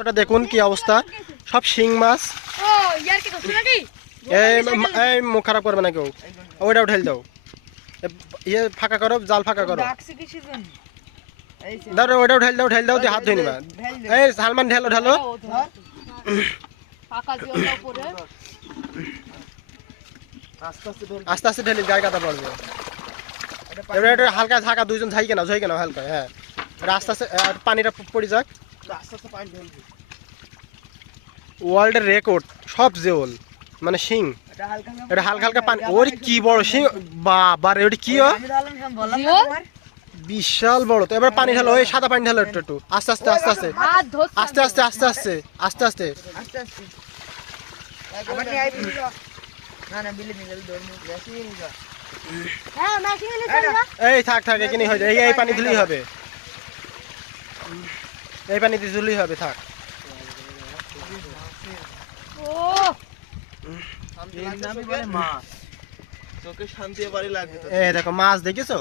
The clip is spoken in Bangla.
ওটা দেখুন কি অবস্থা, সব শিং মাছ। এই মুখ খারাপ করবে না কেউ, ওইটা উঠে দাও, ইয়ে ফাঁকা করো, জাল ফাঁকা করো, ধরো ওইটা উঠে দাও, উঠে দাও, দিয়ে হাত ধুয়ে নিবা। এই সালমান ঢেলো ঢেলো, আস্তে আস্তে ঢেলি, গায়ে কাটা পড়বে। এবার এটা হালকা থাকা, দুইজন ঝাইকে নাও, ঝাইকে নাও হালকা। হ্যাঁ, আস্তে আস্তে পানিটা পড়ে যাক। ওয়ার্ল্ডের রেকর্ড সব জেওল মানে শিং, এটা হালকা হালকা পানি। ওর কি বড় শিং, বাবারে ওটা কি বিশাল বড়। তো এবার পানি ঢালো, ওই সাদা পানি ঢালো একটু একটু, আস্তে আস্তে আস্তে আস্তে আস্তে আস্তে আস্তে আস্তে আস্তে আস্তে। এই থাক থাক, এখানে হয়ে যায়, এই পানি দিলেই হবে, এই পানি দিয়ে দিলেই হবে, থাক। এই দেখো মাছ দেখেছো।